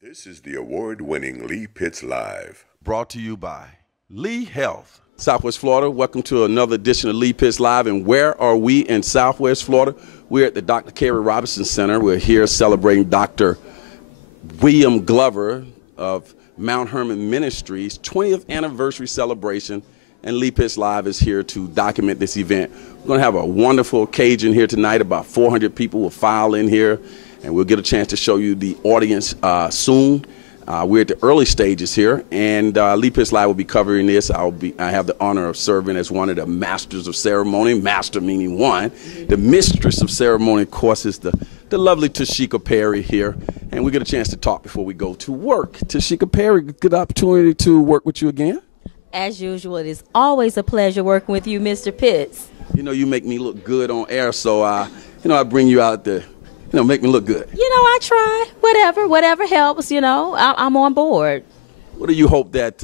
This is the award-winning Lee Pitts Live. Brought to you by Lee Health. Southwest Florida, welcome to another edition of Lee Pitts Live. And where are we in Southwest Florida? We're at the Dr. Carey Robinson Center. We're here celebrating Dr. William Glover of Mount Hermon Ministries' 20th anniversary celebration. And Lee Pitts Live is here to document this event. We're going to have a wonderful occasion here tonight. About 400 people will file in here, and we'll get a chance to show you the audience soon. We're at the early stages here, and Lee Pitts Live will be covering this. I have the honor of serving as one of the masters of ceremony, master meaning one. The mistress of ceremony, of course, is the lovely Tashika Perry here, and we get a chance to talk before we go to work. Tashika Perry, good opportunity to work with you again. As usual, it is always a pleasure working with you, Mr. Pitts. You know, you make me look good on air, so I bring you out to, make me look good. I try. Whatever helps, I'm on board. What do you hope that,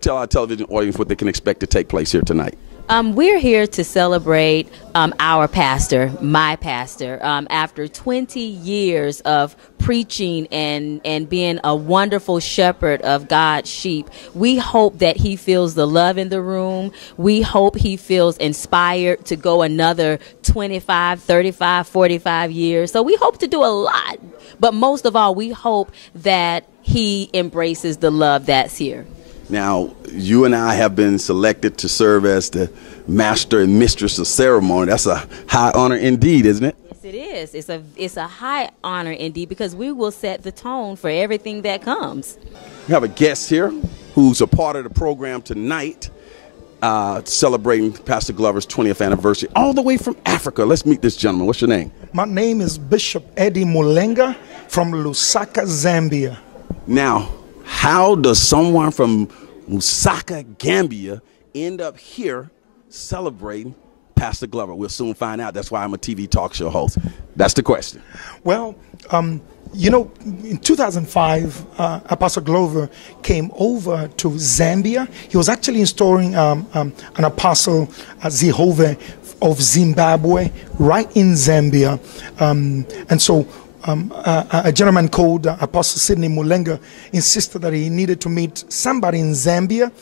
tell our television audience what they can expect to take place here tonight? We're here to celebrate our pastor, my pastor. After 20 years of preaching and being a wonderful shepherd of God's sheep, we hope that he feels the love in the room. We hope he feels inspired to go another 25, 35, 45 years. So we hope to do a lot. But most of all, we hope that he embraces the love that's here. Now, you and I have been selected to serve as the master and mistress of ceremony. That's a high honor indeed, isn't it? Yes, it is. It's a high honor indeed, because we will set the tone for everything that comes. We have a guest here who's a part of the program tonight, celebrating Pastor Glover's 20th anniversary, all the way from Africa. Let's meet this gentleman. What's your name? My name is Bishop Eddie Mulenga from Lusaka, Zambia. Now, how does someone from Lusaka, Gambia, end up here celebrating Pastor Glover? We'll soon find out. That's why I'm a TV talk show host. That's the question. Well, in 2005, Apostle Glover came over to Zambia. He was actually installing an apostle, Jehovah of Zimbabwe, right in Zambia. And so a gentleman called Apostle Sidney Mulenga insisted that he needed to meet somebody in Zambia.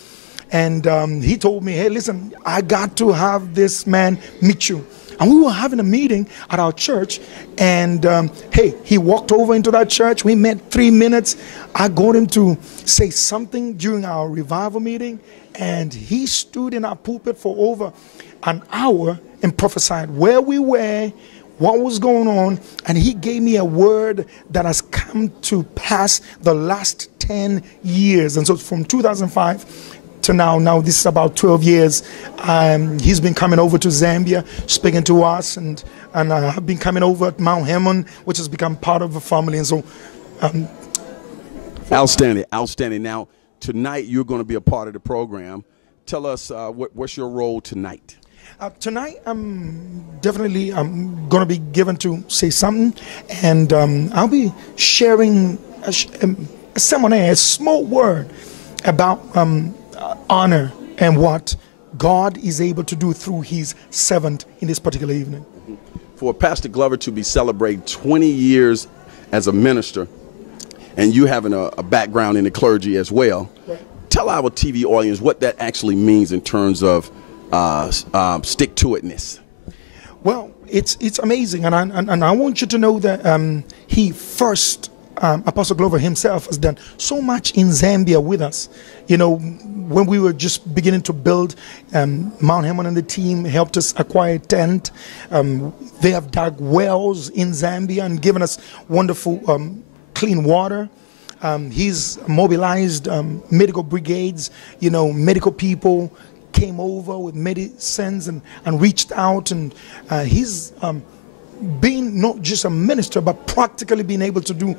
And he told me, hey, listen, I got to have this man meet you. And we were having a meeting at our church. And, hey, he walked over into that church. We met 3 minutes. I got him to say something during our revival meeting. And he stood in our pulpit for over an hour and prophesied where we were, what was going on, and he gave me a word that has come to pass the last 10 years. And so from 2005 to now this is about 12 years, he's been coming over to Zambia, speaking to us, and I've been coming over at Mount Hermon, which has become part of the family. And so outstanding. Now, tonight you're going to be a part of the program. Tell us what's your role tonight? Tonight, I'm definitely going to be given to say something, and I'll be sharing a sermon, a small word about honor and what God is able to do through his servant in this particular evening. For Pastor Glover to be celebrating 20 years as a minister, and you having a background in the clergy as well, right. Tell our TV audience what that actually means in terms of stick-to-itness. Well, it's amazing, and I want you to know that he first, Apostle Glover himself, has done so much in Zambia with us. When we were just beginning to build, Mount Hermon and the team helped us acquire a tent. They have dug wells in Zambia and given us wonderful clean water. He's mobilized medical brigades, medical people came over with medicines and reached out, and he's being not just a minister, but practically being able to do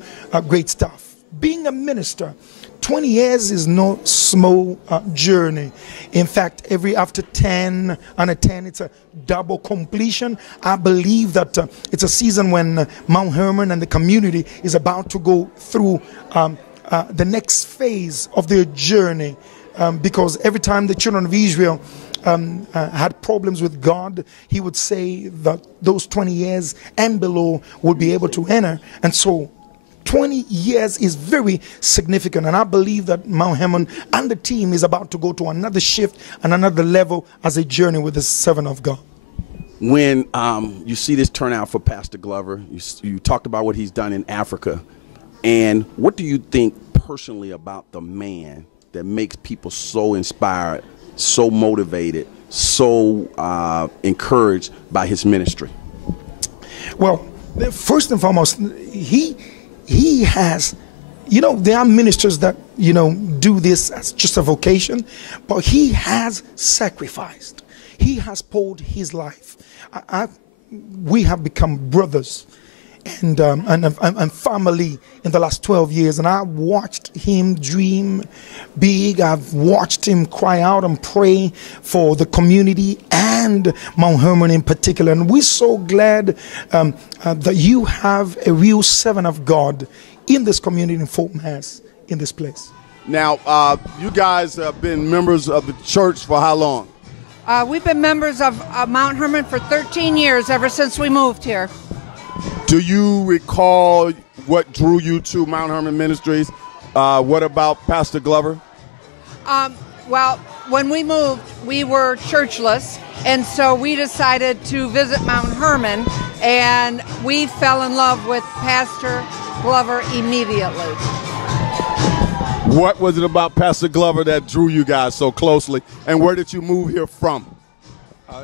great stuff. Being a minister, 20 years is no small journey. In fact, after 10 and a 10, it's a double completion. I believe that it's a season when Mount Hermon and the community is about to go through the next phase of their journey. Because every time the children of Israel had problems with God, he would say that those 20 years and below would be able to enter. And so 20 years is very significant, and I believe that Mount Hermon and the team is about to go to another shift and another level as a journey with the servant of God. When you see this turnout for Pastor Glover, you talked about what he's done in Africa, and what do you think personally about the man that makes people so inspired, so motivated, so encouraged by his ministry? Well, first and foremost, he has, there are ministers that, do this as just a vocation, but he has sacrificed. He has poured his life. We have become brothers and family in the last 12 years, and I watched him dream big. I've watched him cry out and pray for the community and Mount Hermon in particular, and we're so glad that you have a real servant of God in this community in Fort Myers, in this place. Now, you guys have been members of the church for how long? We've been members of Mount Hermon for 13 years, ever since we moved here. Do you recall what drew you to Mount Hermon Ministries? What about Pastor Glover? Well, when we moved, we were churchless, and so we decided to visit Mount Hermon, and we fell in love with Pastor Glover immediately. What was it about Pastor Glover that drew you guys so closely, and where did you move here from?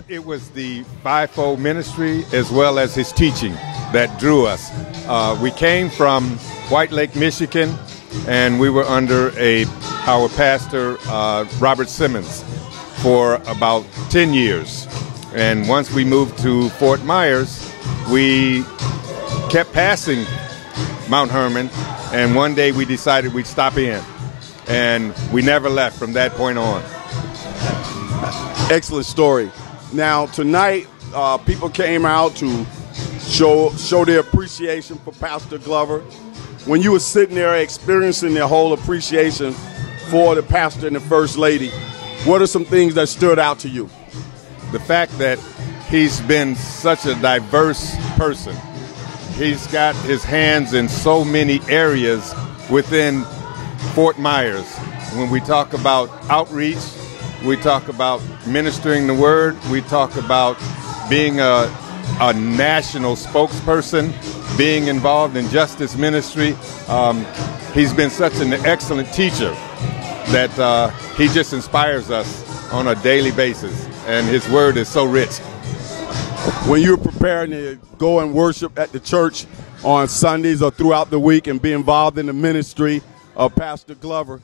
It was the fivefold ministry as well as his teaching that drew us. We came from White Lake, Michigan, and we were under our pastor, Robert Simmons, for about 10 years. And once we moved to Fort Myers, we kept passing Mount Hermon, and one day we decided we'd stop in. And we never left from that point on. Excellent story. Now, tonight, people came out to show their appreciation for Pastor Glover. When you were sitting there experiencing their whole appreciation for the pastor and the first lady, what are some things that stood out to you? The fact that he's been such a diverse person. He's got his hands in so many areas within Fort Myers. When we talk about outreach, we talk about ministering the word, we talk about being a national spokesperson, being involved in justice ministry. He's been such an excellent teacher that he just inspires us on a daily basis, and his word is so rich. When you're preparing to go and worship at the church on Sundays or throughout the week and be involved in the ministry of Pastor Glover,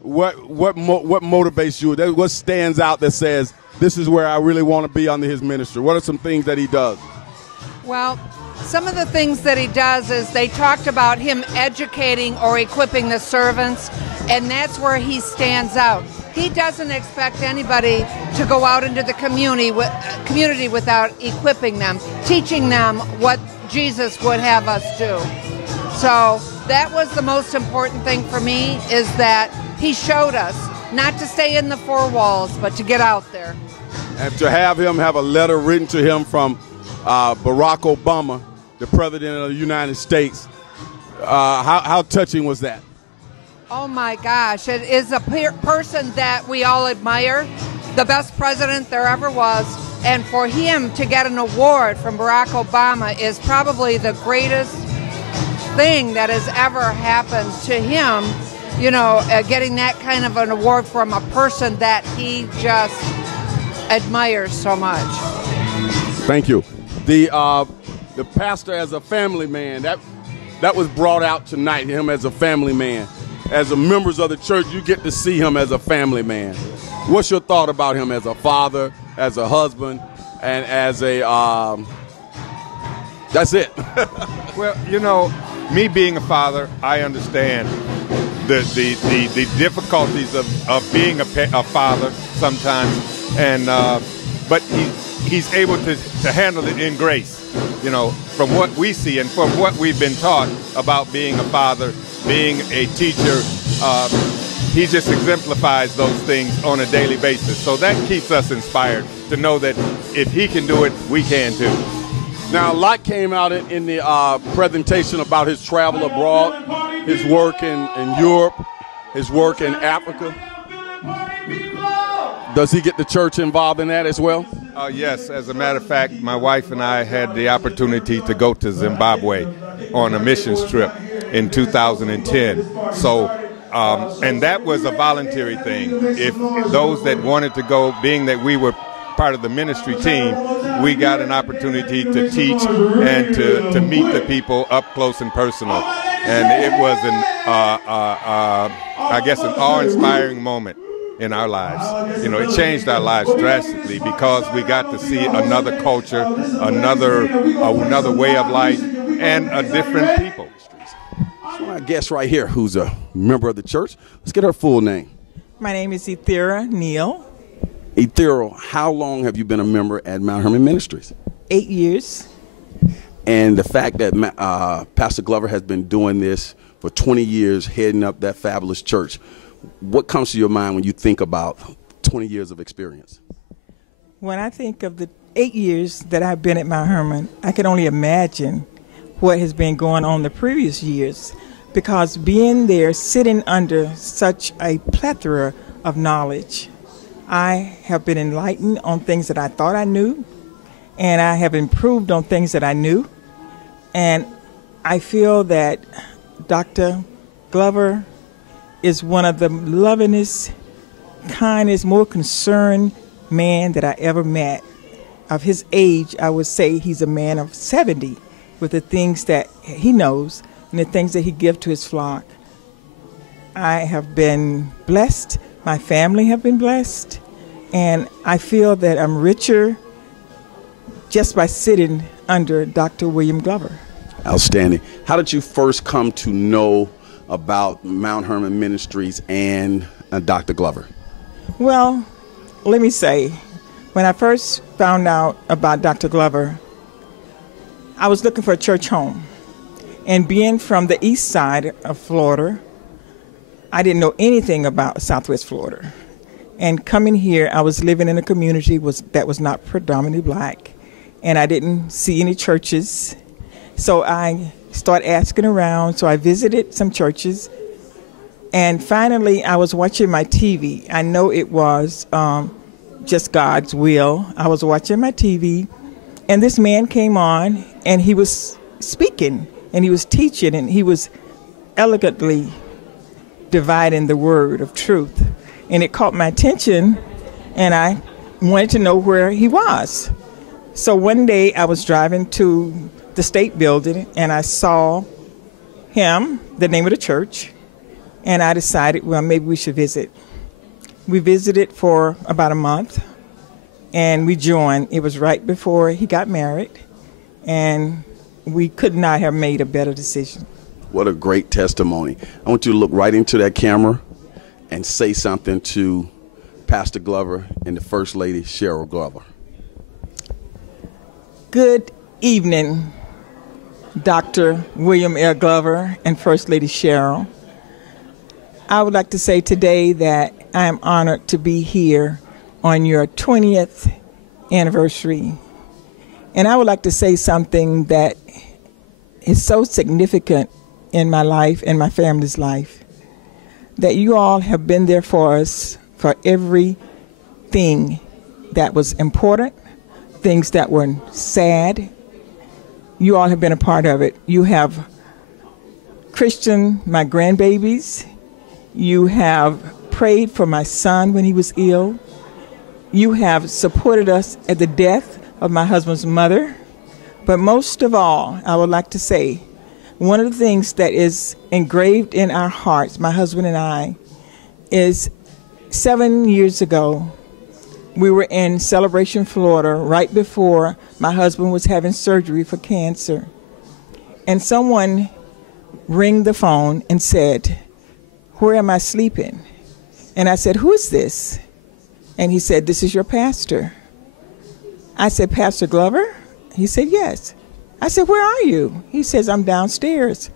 what motivates you? What stands out that says, this is where I really want to be under his ministry? What are some things that he does? Well, some of the things that he does is they talked about him educating or equipping the servants, and that's where he stands out. He doesn't expect anybody to go out into the community without equipping them, teaching them what Jesus would have us do. So that was the most important thing for me, is that he showed us not to stay in the four walls, but to get out there. And to have him have a letter written to him from Barack Obama, the President of the United States, how touching was that? Oh my gosh, it is a person that we all admire, the best president there ever was, and for him to get an award from Barack Obama is probably the greatest thing that has ever happened to him, getting that kind of an award from a person that he just admires so much. Thank you. The pastor as a family man, that was brought out tonight, him as a family man. As a members of the church, you get to see him as a family man. What's your thought about him as a father, as a husband, and as a, that's it. Well, me being a father, I understand the difficulties of being a father sometimes, and but he's able to handle it in grace. From what we see and from what we've been taught about being a father, being a teacher, he just exemplifies those things on a daily basis. So that keeps us inspired to know that if he can do it, we can too. Now, a lot came out in the presentation about his travel abroad, his work in Europe, his work in Africa. Does he get the church involved in that as well? Yes, as a matter of fact, my wife and I had the opportunity to go to Zimbabwe on a missions trip in 2010. So, and that was a voluntary thing. If those that wanted to go, being that we were part of the ministry team, we got an opportunity to teach and to meet the people up close and personal. And it was I guess an awe-inspiring moment in our lives. You know, it changed our lives drastically because we got to see another culture, another way of life, and a different people. So our guest right here, who's a member of the church, let's get her full name. My name is Ethera Neal. Ethera, how long have you been a member at Mount Hermon Ministries? 8 years. And the fact that Pastor Glover has been doing this for 20 years, heading up that fabulous church, what comes to your mind when you think about 20 years of experience? When I think of the 8 years that I've been at Mount Hermon, I can only imagine what has been going on the previous years, because being there, sitting under such a plethora of knowledge, I have been enlightened on things that I thought I knew, and I have improved on things that I knew. And I feel that Dr. Glover is one of the lovingest, kindest, more concerned man that I ever met. Of his age, I would say he's a man of 70 with the things that he knows and the things that he gives to his flock. I have been blessed. My family have been blessed. And I feel that I'm richer just by sitting under Dr. William Glover. Outstanding. How did you first come to know about Mount Hermon Ministries and Dr. Glover? Well, let me say, when I first found out about Dr. Glover, I was looking for a church home. And being from the east side of Florida, I didn't know anything about Southwest Florida. And coming here, I was living in a community that was not predominantly black, and I didn't see any churches. So I started asking around. So I visited some churches, and finally I was watching my TV. I know it was just God's will. I was watching my TV, and this man came on, and he was speaking, and he was teaching, and he was elegantly dividing the word of truth. And it caught my attention, and I wanted to know where he was. So one day I was driving to the state building, and I saw him, the name of the church, and I decided, well, maybe we should visit. We visited for about a month, and we joined. It was right before he got married, and we could not have made a better decision. What a great testimony. I want you to look right into that camera and say something to Pastor Glover and the First Lady, Cheryl Glover. Good evening, Dr. William L. Glover and First Lady Cheryl. I would like to say today that I am honored to be here on your 20th anniversary. And I would like to say something that is so significant in my life and my family's life, that you all have been there for us for everything that was important, things that were sad. You all have been a part of it. You have Christian, my grandbabies. You have prayed for my son when he was ill. You have supported us at the death of my husband's mother. But most of all, I would like to say, one of the things that is engraved in our hearts, my husband and I, is 7 years ago, we were in Celebration, Florida, right before my husband was having surgery for cancer. And someone rang the phone and said, "Where am I sleeping?" And I said, "Who is this?" And he said, "This is your pastor." I said, "Pastor Glover?" He said, "Yes." I said, "Where are you?" He says, "I'm downstairs."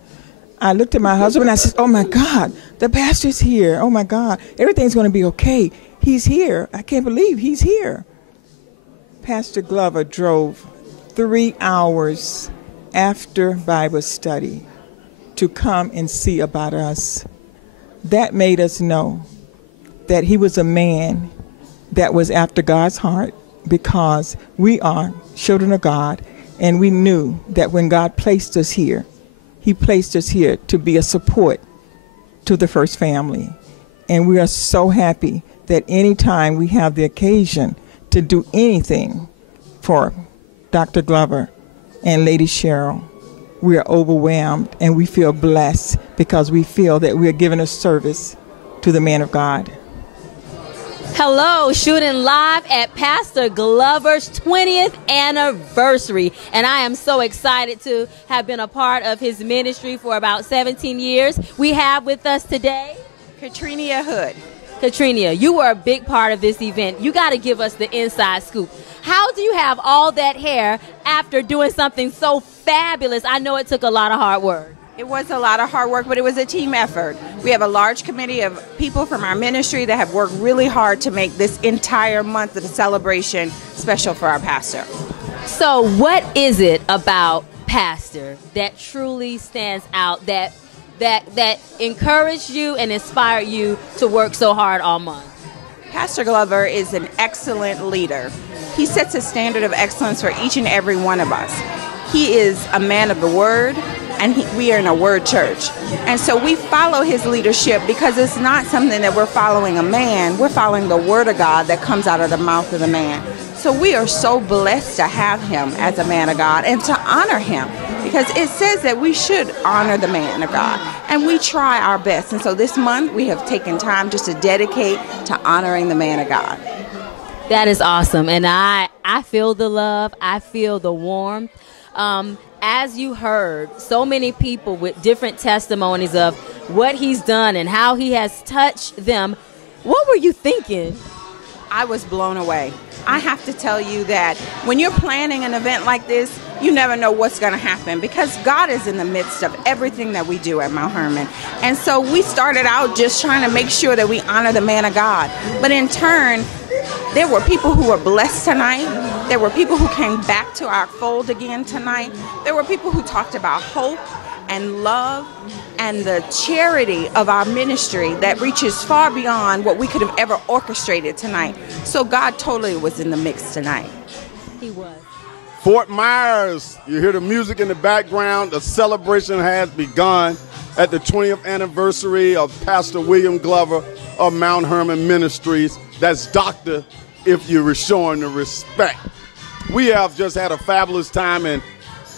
I looked at my husband and I said, "Oh my God, the pastor's here. Oh my God, everything's going to be okay. He's here. I can't believe he's here." Pastor Glover drove 3 hours after Bible study to come and see about us. That made us know that he was a man that was after God's heart, because we are children of God, and we knew that when God placed us here, he placed us here to be a support to the First Family. And we are so happy that anytime we have the occasion to do anything for Dr. Glover and Lady Cheryl, we are overwhelmed and we feel blessed because we feel that we are giving a service to the man of God. Hello, shooting live at Pastor Glover's 20th anniversary. And I am so excited to have been a part of his ministry for about 17 years. We have with us today Katrina Hood. Katrina, you were a big part of this event. You got to give us the inside scoop. How do you have all that hair after doing something so fabulous? I know it took a lot of hard work. It was a lot of hard work, but it was a team effort. We have a large committee of people from our ministry that have worked really hard to make this entire month of the celebration special for our pastor. So what is it about Pastor that truly stands out, that encouraged you and inspired you to work so hard all month? Pastor Glover is an excellent leader. He sets a standard of excellence for each and every one of us. He is a man of the word, and we are in a word church. And so we follow his leadership because it's not something that we're following a man. We're following the word of God that comes out of the mouth of the man. So we are so blessed to have him as a man of God and to honor him, because it says that we should honor the man of God, and we try our best. And so this month we have taken time just to dedicate to honoring the man of God. That is awesome. And I feel the love. I feel the warmth. As you heard, so many people with different testimonies of what he's done and how he has touched them. What were you thinking? I was blown away. I have to tell you that when you're planning an event like this, you never know what's going to happen, because God is in the midst of everything that we do at Mount Hermon. And so we started out just trying to make sure that we honor the man of God. But in turn, there were people who were blessed tonight. There were people who came back to our fold again tonight. There were people who talked about hope and love and the charity of our ministry that reaches far beyond what we could have ever orchestrated tonight. So God totally was in the mix tonight. He was. Fort Myers, you hear the music in the background. The celebration has begun at the 20th anniversary of Pastor William Glover of Mount Hermon Ministries. That's Doctor, if you're showing the respect. We have just had a fabulous time, and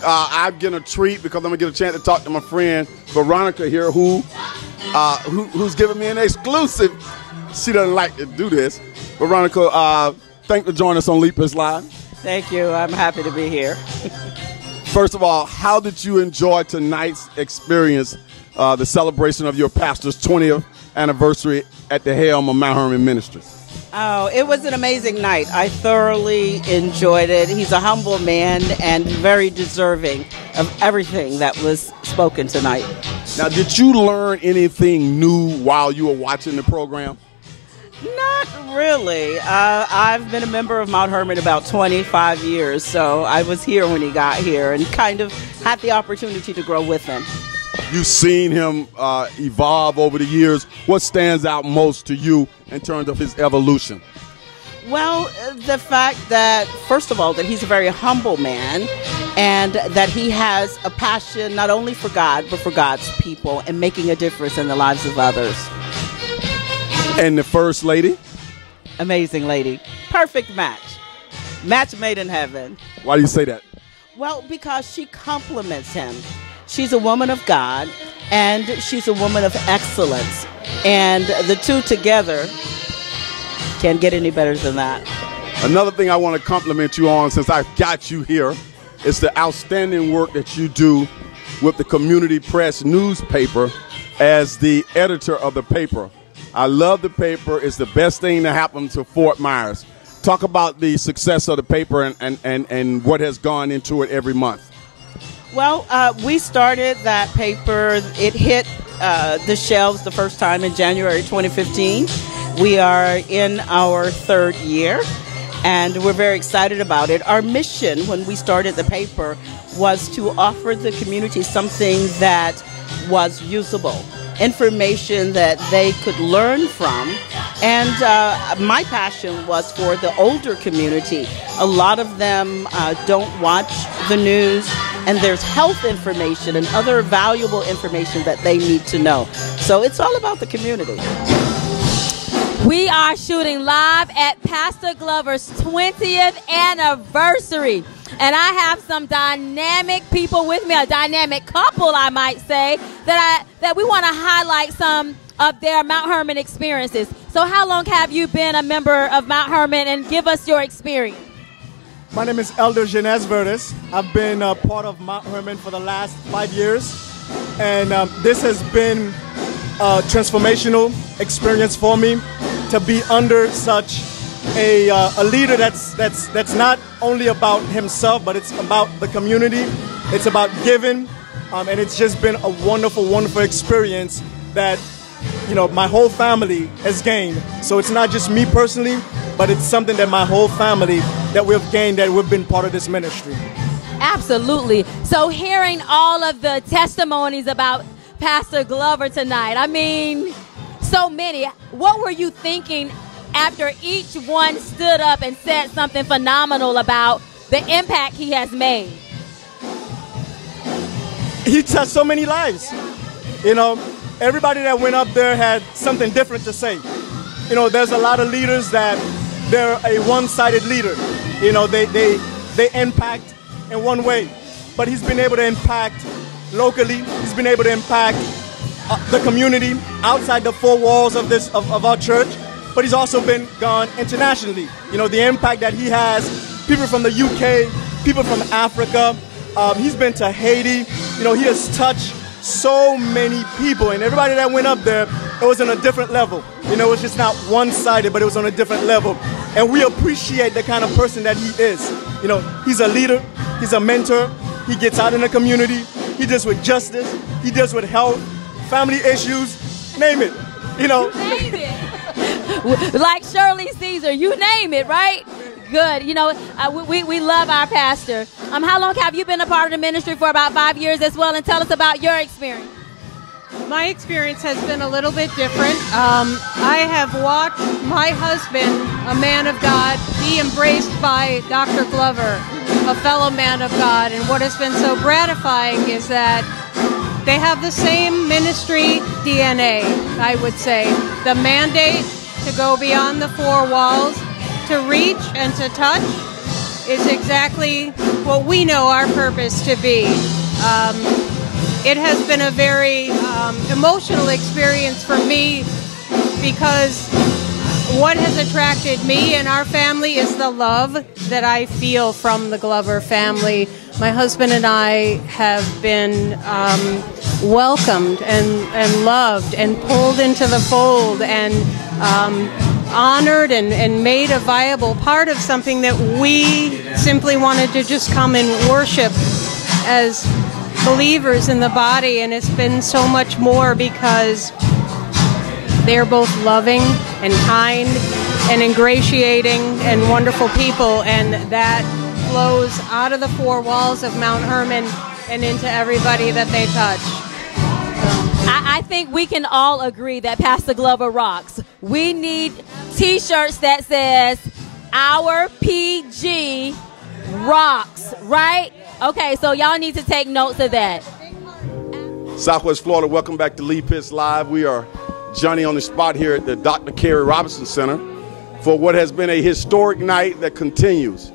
I'm getting a treat because I'm going to get a chance to talk to my friend Veronica here, who's giving me an exclusive. She doesn't like to do this. Veronica, thanks for joining us on Leap Is Live. Thank you. I'm happy to be here. First of all, how did you enjoy tonight's experience, the celebration of your pastor's 20th anniversary at the helm of Mount Hermon Ministries? Oh, it was an amazing night. I thoroughly enjoyed it. He's a humble man and very deserving of everything that was spoken tonight. Now, did you learn anything new while you were watching the program? Not really. I've been a member of Mount Hermon about 25 years, so I was here when he got here and kind of had the opportunity to grow with him. You've seen him evolve over the years. What stands out most to you in terms of his evolution? Well, the fact that, first of all, that he's a very humble man and that he has a passion not only for God, but for God's people and making a difference in the lives of others. And the First Lady? Amazing lady. Perfect match. Match made in heaven. Why do you say that? Well, because she compliments him. She's a woman of God, and she's a woman of excellence. And the two together can't get any better than that. Another thing I want to compliment you on, since I've got you here, is the outstanding work that you do with the Community Press newspaper as the editor of the paper. I love the paper. It's the best thing to happen to Fort Myers. Talk about the success of the paper and what has gone into it every month. Well, we started that paper. It hit the shelves the first time in January 2015. We are in our third year, and we're very excited about it. Our mission when we started the paper was to offer the community something that was usable, information that they could learn from. And my passion was for the older community. A lot of them don't watch the news, and there's health information and other valuable information that they need to know. So it's all about the community. We are shooting live at Pastor Glover's 20th anniversary. And I have some dynamic people with me, a dynamic couple, I might say, that we want to highlight some of their Mount Hermon experiences. So how long have you been a member of Mount Hermon, and give us your experience? My name is Elder Genez Verdes. I've been part of Mount Hermon for the last 5 years. And this has been a transformational experience for me to be under such a leader that's not only about himself, but it's about the community. It's about giving, and it's just been a wonderful, wonderful experience that, you know, my whole family has gained. So it's not just me personally, but it's something that my whole family that we've gained, that we've been part of this ministry. Absolutely. So hearing all of the testimonies about Pastor Glover tonight, I mean, so many. What were you thinking after each one stood up and said something phenomenal about the impact he has made? He touched so many lives. You know, everybody that went up there had something different to say. You know, there's a lot of leaders that they're a one-sided leader. You know, they impact in one way. But he's been able to impact locally. He's been able to impact the community outside the four walls of our church. But he's also been gone internationally. You know, the impact that he has, people from the UK, people from Africa. He's been to Haiti. You know, he has touched so many people, and everybody that went up there, it was on a different level. You know, it was just not one-sided, but it was on a different level. And we appreciate the kind of person that he is. You know, he's a leader, he's a mentor, he gets out in the community, he deals with justice, he deals with health, family issues, name it. You know. You name it. Like Shirley Caesar, you name it, right? Good. You know, we love our pastor. How long have you been a part of the ministry? For about 5 years as well, and tell us about your experience. My experience has been a little bit different. I have watched my husband, a man of God, be embraced by Dr. Glover, a fellow man of God. And what has been so gratifying is that they have the same ministry DNA, I would say. The mandate to go beyond the four walls, to reach and to touch, is exactly what we know our purpose to be. It has been a very emotional experience for me, because what has attracted me and our family is the love that I feel from the Glover family. My husband and I have been welcomed and loved and pulled into the fold and honored and made a viable part of something that we simply wanted to just come and worship as believers in the body. And it's been so much more, because they're both loving and kind and ingratiating and wonderful people, and that flows out of the four walls of Mount Hermon and into everybody that they touch. I think we can all agree that Pastor Glover rocks. We need T-shirts that says, "Our PG rocks," right? Okay, so y'all need to take notes of that. Southwest Florida, welcome back to Lee Pitts Live. We are Johnny on the spot here at the Dr. Carey Robinson Center for what has been a historic night that continues.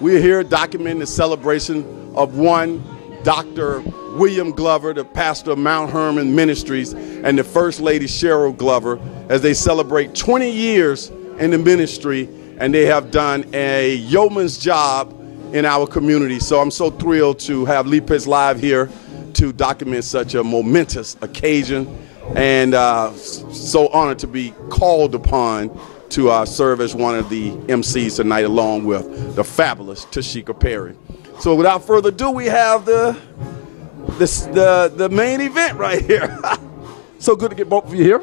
We are here documenting the celebration of one Dr. William Glover, the pastor of Mount Hermon Ministries, and the First Lady Cheryl Glover, as they celebrate 20 years in the ministry, and they have done a yeoman's job in our community. So I'm so thrilled to have Lee Pitts Live here to document such a momentous occasion, and so honored to be called upon to serve as one of the MCs tonight, along with the fabulous Tashika Perry. So without further ado, we have the main event right here. So good to get both of you here.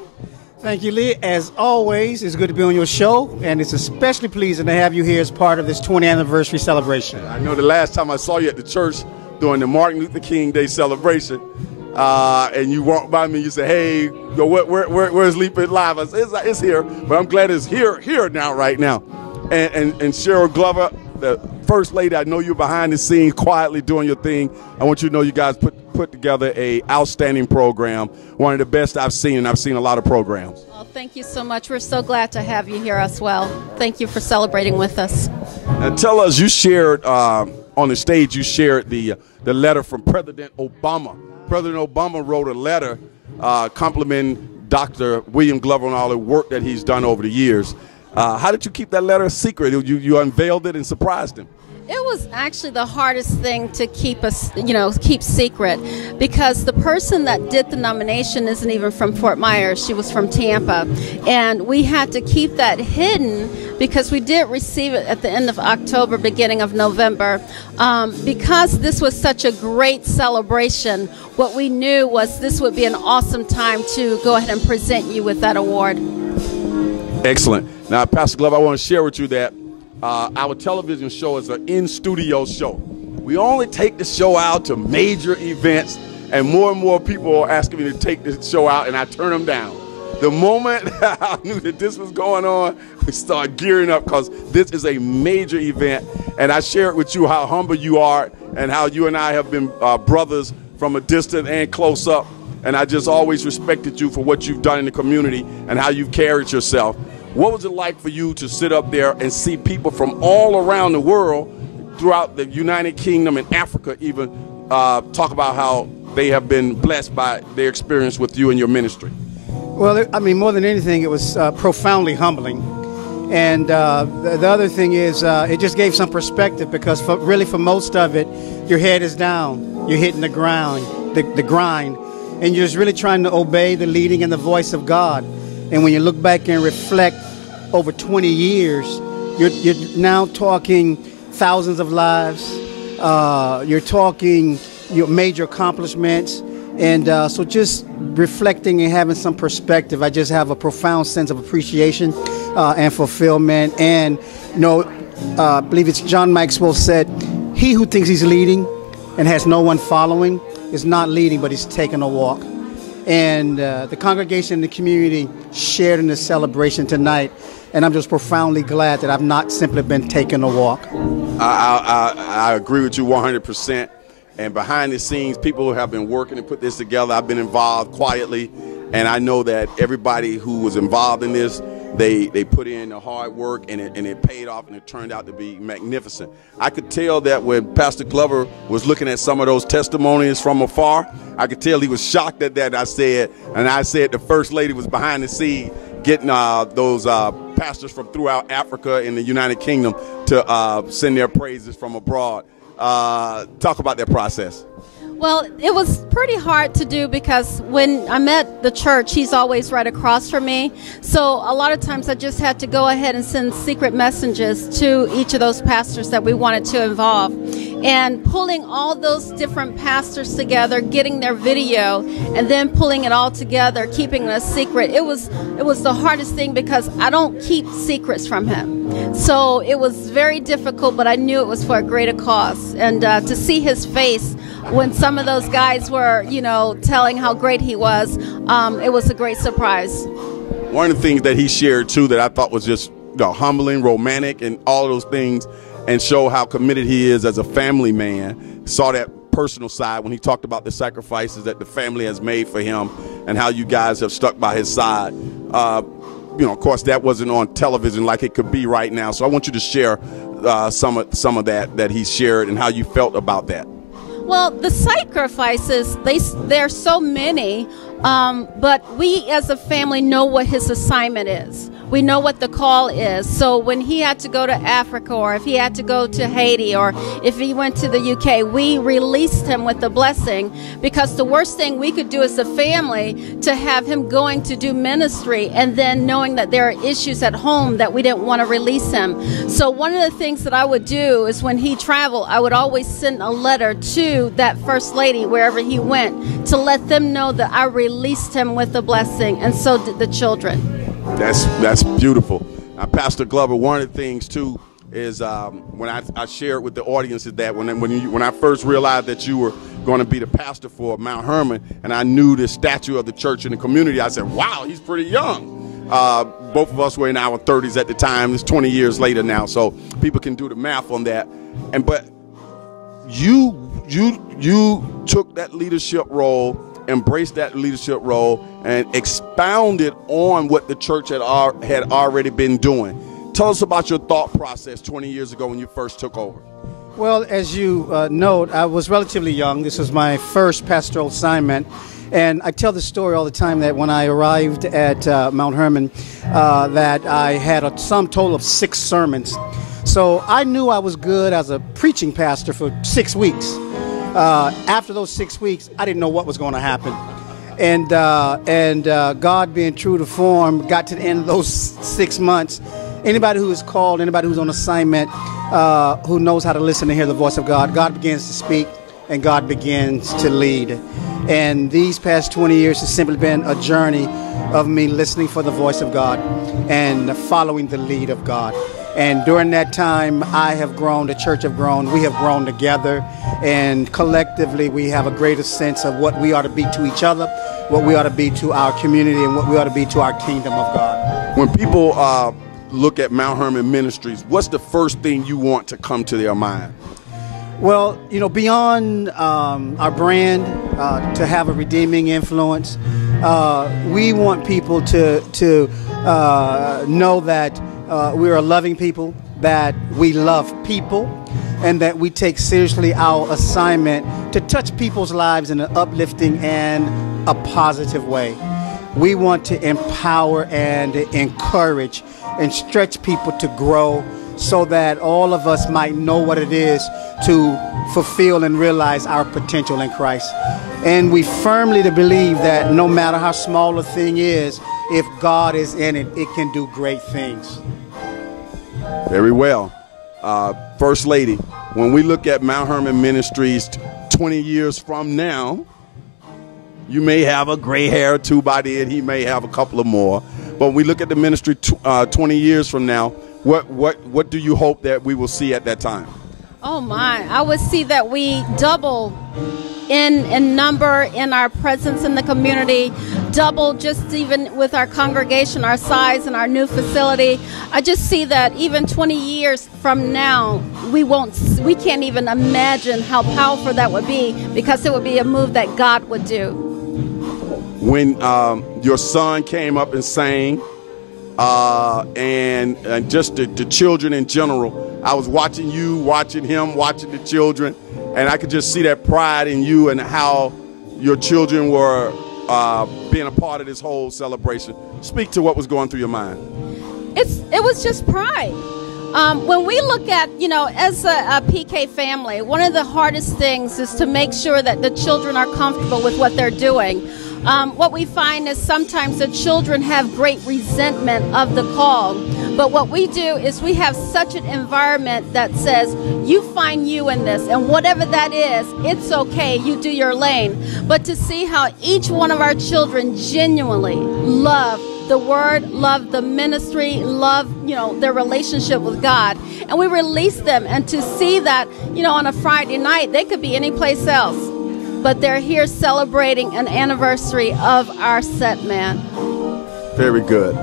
Thank you, Lee. As always, it's good to be on your show, and it's especially pleasing to have you here as part of this 20th anniversary celebration. I know the last time I saw you at the church during the Martin Luther King Day celebration, and you walked by me and you said, hey, yo, where's Lee Pitts Live? I said, it's here, but I'm glad it's here now, right now. And Cheryl Glover, the First Lady, I know you're behind the scenes quietly doing your thing. I want you to know you guys put together a outstanding program, one of the best I've seen, and I've seen a lot of programs. Well, thank you so much. We're so glad to have you here as well. Thank you for celebrating with us. And tell us, you shared on the stage, you shared the letter from President Obama. President Obama wrote a letter complimenting Dr. William Glover on all the work that he's done over the years. How did you keep that letter a secret? You unveiled it and surprised him. It was actually the hardest thing to keep secret, because the person that did the nomination isn't even from Fort Myers. She was from Tampa, and we had to keep that hidden because we did receive it at the end of October, beginning of November. Because this was such a great celebration, what we knew was this would be an awesome time to go ahead and present you with that award. Excellent. Now, Pastor Glover, I want to share with you that our television show is an in-studio show. We only take the show out to major events, and more people are asking me to take the show out, and I turn them down. The moment I knew that this was going on, we started gearing up because this is a major event, and I shared with you how humble you are and how you and I have been brothers from a distance and close up, and I just always respected you for what you've done in the community and how you've carried yourself. What was it like for you to sit up there and see people from all around the world, throughout the United Kingdom and Africa even, talk about how they have been blessed by their experience with you and your ministry? Well, I mean, more than anything, it was profoundly humbling. And the other thing is it just gave some perspective, because for most of it, your head is down. You're hitting the ground, the grind, and you're just really trying to obey the leading and the voice of God. And when you look back and reflect over 20 years, you're now talking thousands of lives. You're talking your major accomplishments. And so just reflecting and having some perspective, I just have a profound sense of appreciation and fulfillment. And, I believe it's John Maxwell said, he who thinks he's leading and has no one following is not leading, but he's taking a walk. And the congregation and the community shared in this celebration tonight, and I'm just profoundly glad that I've not simply been taking a walk. I agree with you 100%. And behind the scenes, people have been working to put this together. I've been involved quietly, and I know that everybody who was involved in this, they put in the hard work, and it paid off, and it turned out to be magnificent. I could tell that when Pastor Glover was looking at some of those testimonies from afar, I could tell he was shocked at that. I said the First Lady was behind the scene getting those pastors from throughout Africa and the United Kingdom to send their praises from abroad. Talk about that process. Well, it was pretty hard to do because when I'm at the church, he's always right across from me. So a lot of times I just had to go ahead and send secret messages to each of those pastors that we wanted to involve. And pulling all those different pastors together, getting their video, and then pulling it all together, keeping it a secret. It was the hardest thing because I don't keep secrets from him. So it was very difficult, but I knew it was for a greater cause. And to see his face when some of those guys were, telling how great he was, it was a great surprise. One of the things that he shared, too, that I thought was just humbling, romantic, and all of those things, and show how committed he is as a family man, saw that personal side when he talked about the sacrifices that the family has made for him and how you guys have stuck by his side. Of course, that wasn't on television like it could be right now. So I want you to share some of that he shared and how you felt about that. Well, the sacrifices, they're so many, but we as a family know what his assignment is. We know what the call is. So when he had to go to Africa, or if he had to go to Haiti, or if he went to the UK, we released him with the blessing, because the worst thing we could do as a family to have him going to do ministry and then knowing that there are issues at home that we didn't want to release him. So one of the things that I would do is when he traveled, I would always send a letter to that First Lady wherever he went to let them know that I released released him with a blessing, and so did the children. That's beautiful. Pastor Glover, one of the things too is when I shared with the audience is that when I first realized that you were going to be the pastor for Mount Hermon, and I knew the stature of the church and the community, I said, wow, he's pretty young. Both of us were in our 30s at the time. It's 20 years later now, so people can do the math on that. But you took that leadership role, embraced that leadership role, and expounded on what the church had already been doing. Tell us about your thought process 20 years ago when you first took over. Well, as you note, I was relatively young. This was my first pastoral assignment. And I tell the story all the time that when I arrived at Mount Hermon, that I had a sum total of 6 sermons. So I knew I was good as a preaching pastor for 6 weeks. After those 6 weeks, I didn't know what was going to happen. And God, being true to form, got to the end of those 6 months. Anybody who is called, anybody who's on assignment, who knows how to listen and hear the voice of God, God begins to speak and God begins to lead. And these past 20 years has simply been a journey of me listening for the voice of God and following the lead of God. And during that time, I have grown, the church have grown, we have grown together, and collectively we have a greater sense of what we ought to be to each other, what we ought to be to our community, and what we ought to be to our kingdom of God. When people look at Mount Hermon Ministries, what's the first thing you want to come to their mind? Well, you know, beyond our brand, to have a redeeming influence, we want people to know that we're a loving people, that we love people, and that we take seriously our assignment to touch people's lives in an uplifting and a positive way. We want to empower and encourage and stretch people to grow so that all of us might know what it is to fulfill and realize our potential in Christ. And we firmly believe that no matter how small a thing is, if God is in it, it can do great things. Very well. First Lady, when we look at Mount Hermon Ministries 20 years from now, you may have a gray hair or two by then, he may have a couple of more. But when we look at the ministry 20 years from now, what do you hope that we will see at that time? Oh my, I would see that we double in number, in our presence in the community, double just even with our congregation, our size, and our new facility. I just see that even 20 years from now, we can't even imagine how powerful that would be, because it would be a move that God would do. When your son came up and sang, and just the children in general, I was watching you, watching him, watching the children, and I could just see that pride in you and how your children were being a part of this whole celebration. Speak to what was going through your mind. It was just pride. When we look at, as a PK family, one of the hardest things is to make sure that the children are comfortable with what they're doing. What we find is sometimes the children have great resentment of the call. But what we do is we have such an environment that says, you find you in this, and whatever that is, it's okay, you do your lane. But to see how each one of our children genuinely love the word, love the ministry, love, their relationship with God. And we release them, and to see that, on a Friday night, they could be any place else, but they're here celebrating an anniversary of our set man. Very good.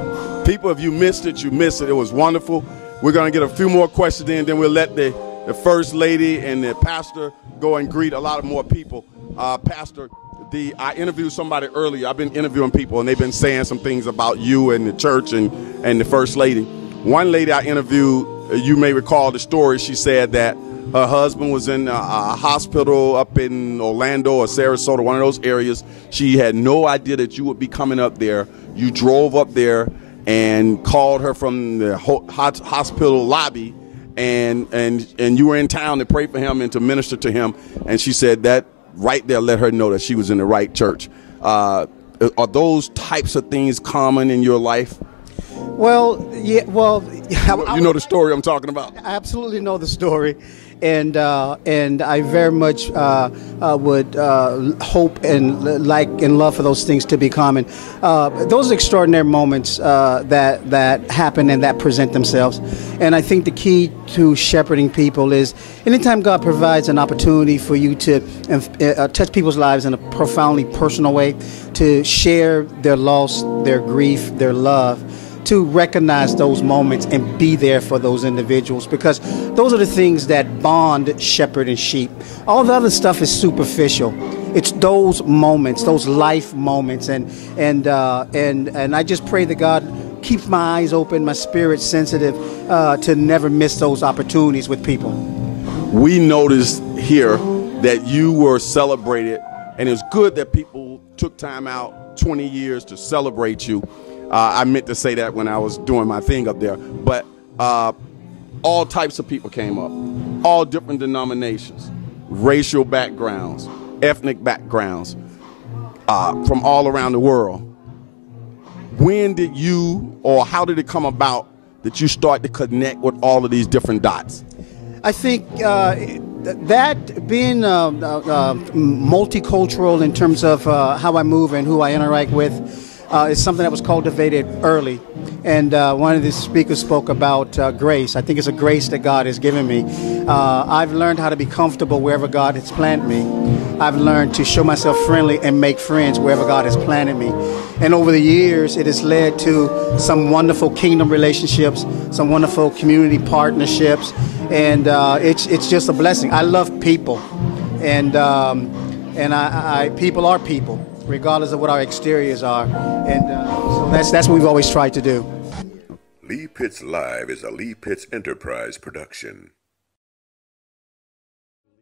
People, if you missed it, you missed it. It was wonderful. We're going to get a few more questions in, then we'll let the First Lady and the pastor go and greet a lot of more people. Pastor, I interviewed somebody earlier. I've been interviewing people, and they've been saying some things about you and the church and the First Lady. One lady I interviewed, you may recall the story, she said that her husband was in a hospital up in Orlando or Sarasota, one of those areas. She had no idea that you would be coming up there. You drove up there and called her from the hospital lobby, and you were in town to pray for him and to minister to him. And she said that right there let her know that she was in the right church. Are those types of things common in your life? Well, yeah. Well, you know the story I'm talking about. I absolutely know the story, And I very much would hope and like and love for those things to be common. Those extraordinary moments that happen and that present themselves. And I think the key to shepherding people is anytime God provides an opportunity for you to touch people's lives in a profoundly personal way, to share their loss, their grief, their love, to recognize those moments and be there for those individuals, because those are the things that bond shepherd and sheep. All the other stuff is superficial. It's those moments, those life moments, and I just pray that God keeps my eyes open, my spirit sensitive, to never miss those opportunities with people. We noticed here that you were celebrated, and it's good that people took time out 20 years to celebrate you. I meant to say that when I was doing my thing up there, but all types of people came up, all different denominations, racial backgrounds, ethnic backgrounds, from all around the world. When did you, or how did it come about that you start to connect with all of these different dots? I think that being multicultural in terms of how I move and who I interact with is something that was cultivated early. And one of the speakers spoke about grace. I think it's a grace that God has given me. I've learned how to be comfortable wherever God has planted me. I've learned to show myself friendly and make friends wherever God has planted me. And over the years, it has led to some wonderful kingdom relationships, some wonderful community partnerships, and it's just a blessing. I love people, and people are people, regardless of what our exteriors are, and so that's what we've always tried to do. Lee Pitts Live is a Lee Pitts Enterprise production.